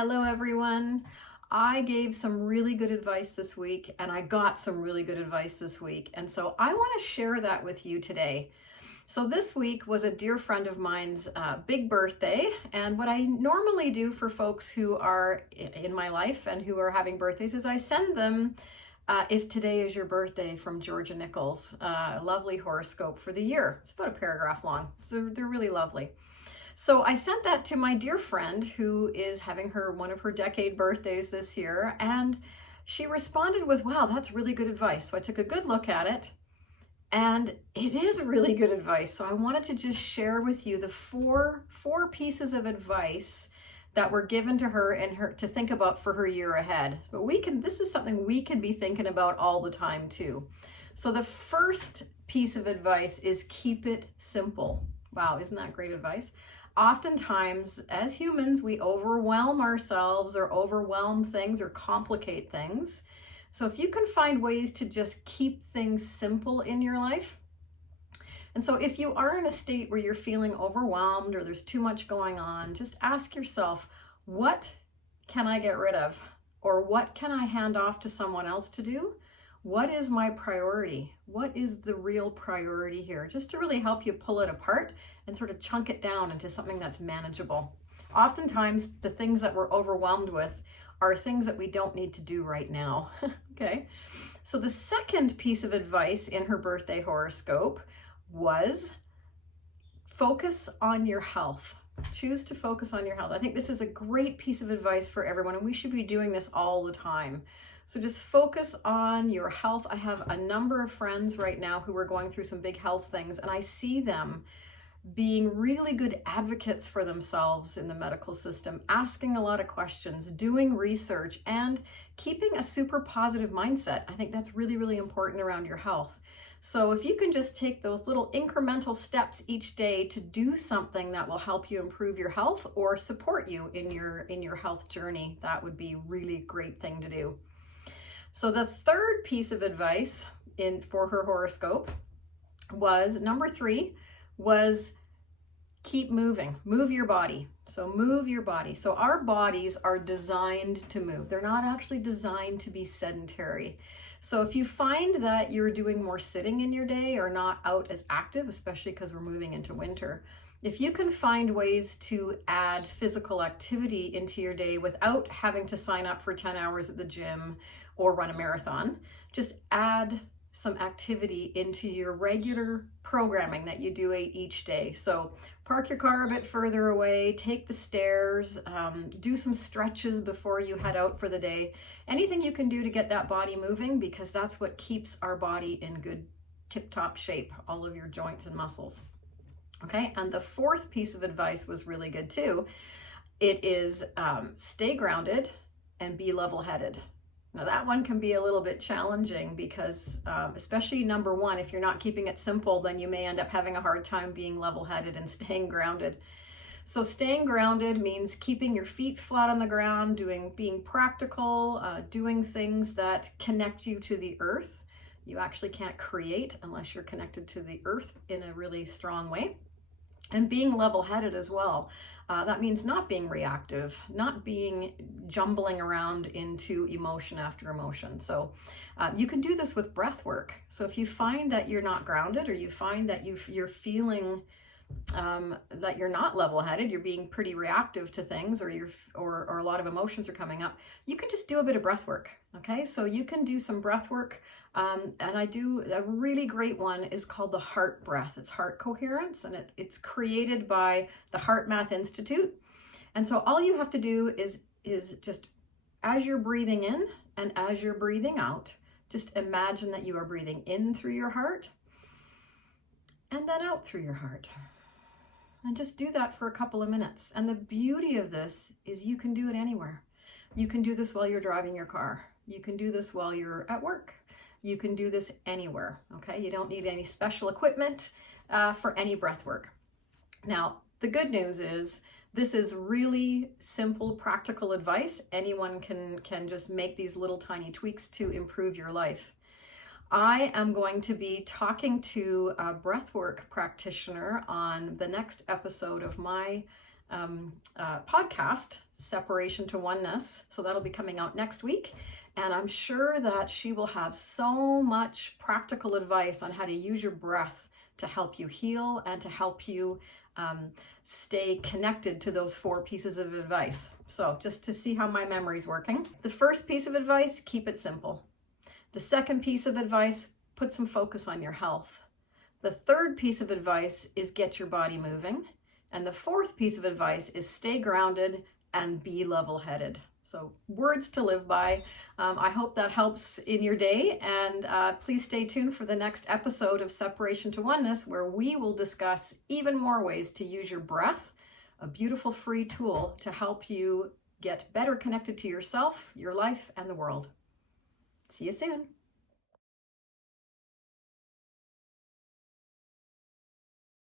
Hello, everyone. I gave some really good advice this week, and I got some really good advice this week. And so I want to share that with you today. So this week was a dear friend of mine's big birthday. And what I normally do for folks who are in my life and who are having birthdays is I send them If Today Is Your Birthday from Georgia Nichols, a lovely horoscope for the year. It's about a paragraph long. So they're really lovely. So I sent that to my dear friend who is having one of her decade birthdays this year, and she responded with, wow, that's really good advice. So I took a good look at it, and it is really good advice. So I wanted to just share with you the four pieces of advice that were given to her and her to think about for her year ahead. But this is something we can be thinking about all the time too. So the first piece of advice is keep it simple. Wow, isn't that great advice? Oftentimes, as humans, we overwhelm ourselves or overwhelm things or complicate things. So if you can find ways to just keep things simple in your life. And so if you are in a state where you're feeling overwhelmed or there's too much going on, just ask yourself, what can I get rid of? Or what can I hand off to someone else to do? What is my priority? What is the real priority here? Just to really help you pull it apart and sort of chunk it down into something that's manageable. Oftentimes, the things that we're overwhelmed with are things that we don't need to do right now. Okay. So the second piece of advice in her birthday horoscope was focus on your health. Choose to focus on your health. I think this is a great piece of advice for everyone, and we should be doing this all the time. So just focus on your health. I have a number of friends right now who are going through some big health things, and I see them being really good advocates for themselves in the medical system, asking a lot of questions, doing research, and keeping a super positive mindset. I think that's really, really important around your health. So if you can just take those little incremental steps each day to do something that will help you improve your health or support you in your health journey, that would be a really great thing to do. So the third piece of advice for her horoscope was, number 3, was keep moving. Move your body. So move your body. So our bodies are designed to move. They're not actually designed to be sedentary. So if you find that you're doing more sitting in your day or not out as active, especially because we're moving into winter, if you can find ways to add physical activity into your day without having to sign up for 10 hours at the gym or run a marathon, just add some activity into your regular programming that you do each day. So park your car a bit further away, take the stairs, do some stretches before you head out for the day. Anything you can do to get that body moving, because that's what keeps our body in good tip-top shape, all of your joints and muscles. Okay, and the fourth piece of advice was really good too. It is stay grounded and be level-headed. Now that one can be a little bit challenging because especially number 1, if you're not keeping it simple, then you may end up having a hard time being level-headed and staying grounded. So staying grounded means keeping your feet flat on the ground, being practical, doing things that connect you to the earth. You actually can't create unless you're connected to the earth in a really strong way. And being level-headed as well. That means not being reactive, not being jumbling around into emotion after emotion. So you can do this with breath work. So if you find that you're not grounded, or you find that you're feeling that you're not level-headed, you're being pretty reactive to things, or a lot of emotions are coming up, you can just do a bit of breath work. Okay, so you can do some breath work. And I do a really great one is called the heart breath. It's heart coherence, and it's created by the Heart Math Institute. And so all you have to do is just, as you're breathing in and as you're breathing out, just imagine that you are breathing in through your heart and then out through your heart. And just do that for a couple of minutes. And the beauty of this is you can do it anywhere. You can do this while you're driving your car. You can do this while you're at work. You can do this anywhere, okay? You don't need any special equipment for any breath work. Now, the good news is this is really simple, practical advice. Anyone can just make these little tiny tweaks to improve your life. I am going to be talking to a breathwork practitioner on the next episode of my podcast, Separation to Oneness. So that'll be coming out next week. And I'm sure that she will have so much practical advice on how to use your breath to help you heal and to help you stay connected to those 4 pieces of advice. So just to see how my memory's working. The first piece of advice, keep it simple. The second piece of advice, put some focus on your health. The third piece of advice is get your body moving. And the fourth piece of advice is stay grounded and be level-headed. So words to live by. I hope that helps in your day, and please stay tuned for the next episode of Separation to Oneness, where we will discuss even more ways to use your breath, a beautiful free tool to help you get better connected to yourself, your life, and the world. See you soon.